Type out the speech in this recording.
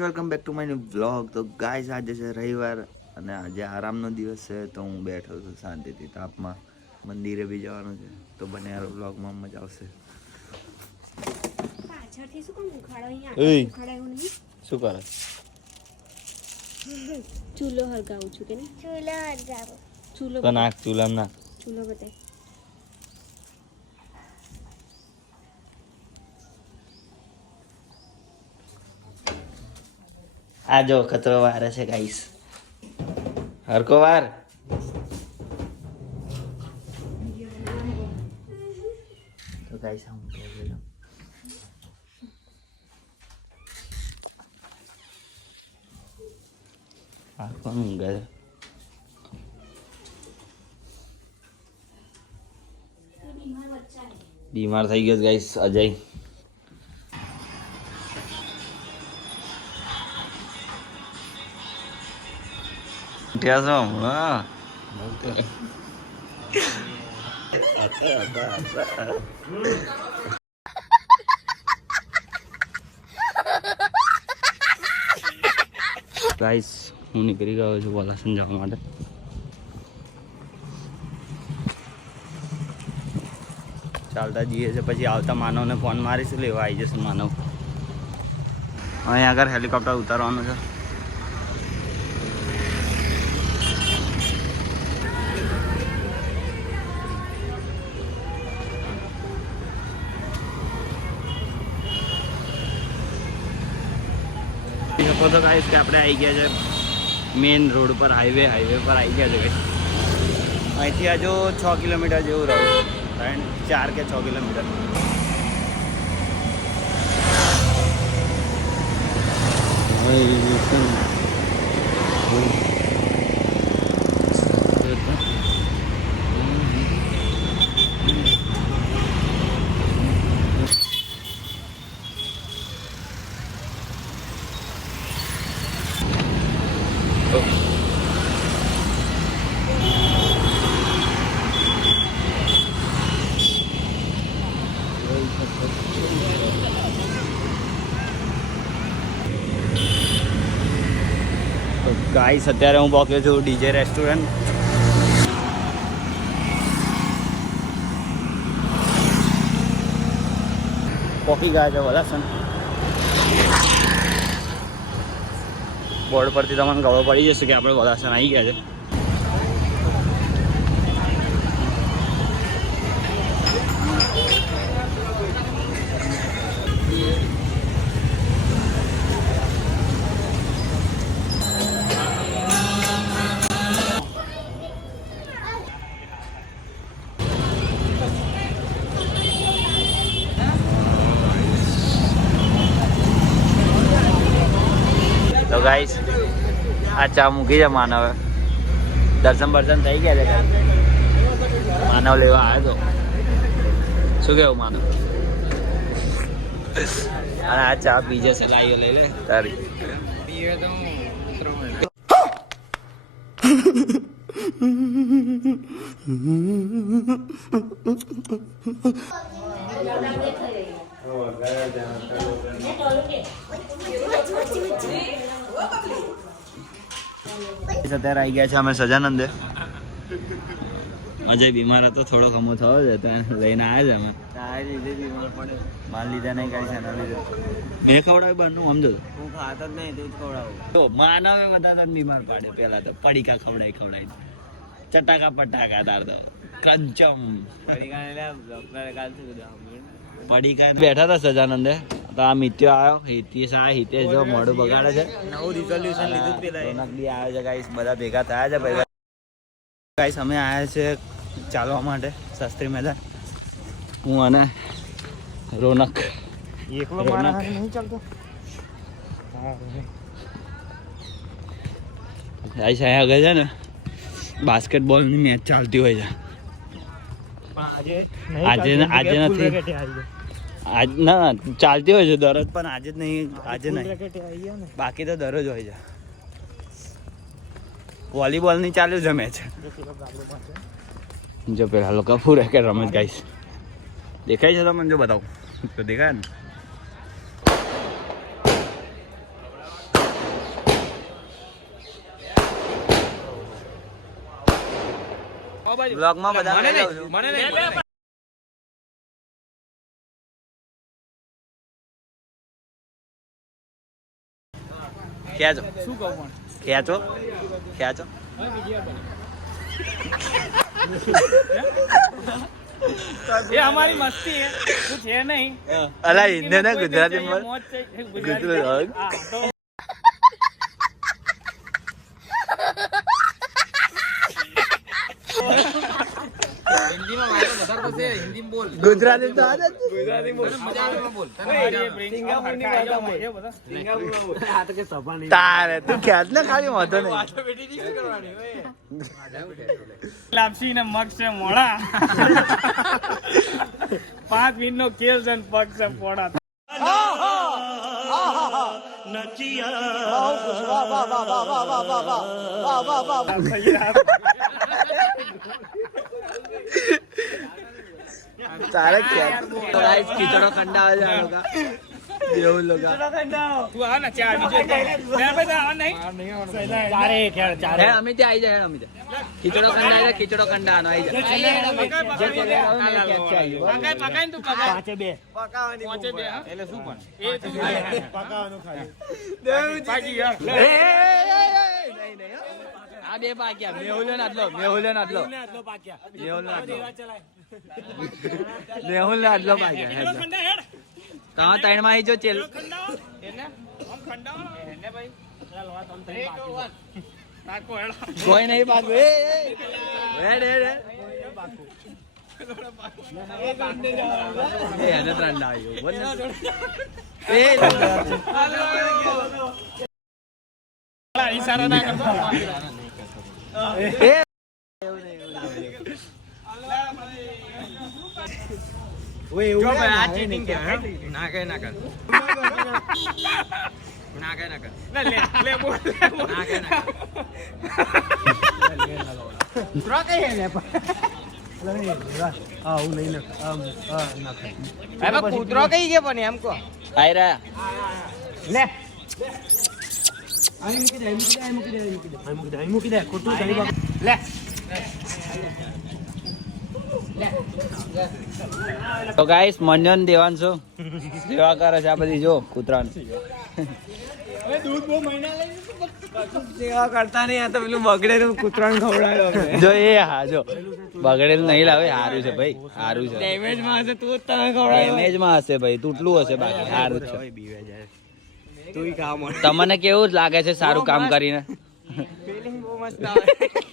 Welcome back to my new vlog. તો guys આજે છે રવિવાર અને આજે આરામનો દિવસ છે, તો હું બેઠો છું શાંતિથી તાપમાં. મંદિરે બી જવાનું છે, તો બને યાર વ્લોગમાં મજા આવશે. શું કરે? ચૂલો હરગાવું છું કે નહીં? ચૂલો હરગાવું. ચૂલો તો નાખ ચૂલામાં નાખ. ચૂલો બતાય. આ જો કચરો વારે છે ગાઈસ. હરકો વાર. તો ગાઈસ હું કહું છું આ કોણ ઊંઘે છે? બીમાર થઈ ગયો ગાઈસ અજય. ઉઠ્યા છો હમણાં? ગાઈસ હું નીકળી ગયો છું વલાસન જવા માટે. ચાલતા જઈએ છે, પછી આવતા માનવને ફોન મારીશું, લેવા આવી જશે માનવ. અહીંયા આગળ હેલિકોપ્ટર ઉતારવાનું છે. શકો તો ગાઈસ કે આપણે આવી ગયા છે મેઇન રોડ પર, હાઈવે પર આવી ગયા છે ગાઈસ. અહીંથી હજુ 6 કિલોમીટર જેવું રહ્યું, 4 કે 6 કિલોમીટર. ગાઈસ અત્યારે હું પહોંચ્યો છું ડીજે રેસ્ટોરન્ટ. પહોંચી ગયા છે વલાસન. બોર્ડ પરથી તમને ખબર પડી જશે કે આપણે વલાસન આવી ગયા છે. તો ગાઈસ આ ચા મૂકી છે માનવે. દર્શન થઈ ગયા છે. માનવ લેવા આવ્યો તો. શું કેવું માનવ? અને આ ચા પી જશે. લાઈઓ લઈ લે તારી. અત્યારે આવી ગયા છે અમે સજાનંદે. અજય બીમાર હતો, થોડો ખમો થયો છે, તો લઈને આવ્યા છે અમે. માલ લીધા નહીં કાંઈ છે, લીધે મેં ખવડાવ્યું બહારનું. સમજો હું ખાતો જ નહીં, તું જ ખવડાવું. માનવે બધા બીમાર પાડે. પેલા તો પડીકા ખવડાવી ચટાકા પટાકા તાર તો ક્રંચમ પડીકા. બેઠા હતા સજાનંદે, તો આ મિત્યો આવ્યો. હિતેશ જો મોઢું બગાડે છે. નવું રિઝોલ્યુશન લીધું પેલા. રોનક બી આવ્યો છે ગાઈસ, બધા ભેગા થયા છે ભાઈ. ગાઈસ અમે આવ્યા છે ચાલવા માટે શાસ્ત્રી મેદાન. હું અને રોનક. એકલો નહીં ચાલતો. ગાઈસ અહીંયા આગળ છે ને બાસ્કેટબોલની મેચ ચાલતી હોય છે. આજે નથી. આજ ના ચાલતી હોય છે દરરોજ, પણ આજે જ નહીં. આજે નહીં, બાકી તો દરરોજ હોય છે. વોલીબોલની ચાલ્યું છે મેચ. જો પેલા લોકો પૂરે કે રમત ગાઈસ દેખાય છે તમને? જો બતાવું તો દેખાય ને. બ્લોગમાં બધા લઈ જાઉં છું. ખેંચો ખેંચો ખેંચો ये हमारी मस्ती है कुछ है नहीं અલા હિન્દી ને ગુજરાતી માં मौज से ગુજરાતી हाँ, तो ગુજરાતી તો આવે તારે તું ખેંચ ને ખાલી વાંધો નહીં લાપસી ને મગ છે મોડા 5 મિનિટ નો ખેલ છે ને પગ છે પોડા તારે ખેંચ ખીચડો કંડાવે છે આ લોકો એવું લોકો તું આ ના ચાર બીજો મેં બધા આ નહીં ચારે ખેલ ચારે અમે ત્યાં આવી જાય અમે ખીચડો કંડાવે ખીચડો કંડાવાનો આવી જાય પકાય તું પકાય પાંચે બે હા એટલે શું પણ એ તું પકાવાનું ખાલી પાજી યાર આ બે પાક્યા મેહુલ્યો નાટલો મેહુલ ને આટલો પાક્યા તમે ત્રણ માં જો ચેલ કોઈ નહીં પાકું એને ત્રણ ઈશારા ના કરતો કૂતરો કઈ ગયો પણ એમ કો ખાઈ રહ્યા લે લે તો ગાઈસ મન્યન દેવાંશો સેવા કરે છે આ બધી જો કૂતરાની સેવા કરતા નહીં આ તો પેલું બગડેલું કૂતરાને ખવડાવ્યો જો એ હા જો બગડેલું નહીં લાવે સારું છે ભાઈ સારું છે ડેમેજ માં હશે તું તને ખવડાવ્યો ડેમેજ માં હશે ભાઈ તૂટલું હશે બાકી સારું છે તું કામ તમને કેવું લાગે છે સારું કામ કરીને ફીલિંગ બહુ મસ્ત આવે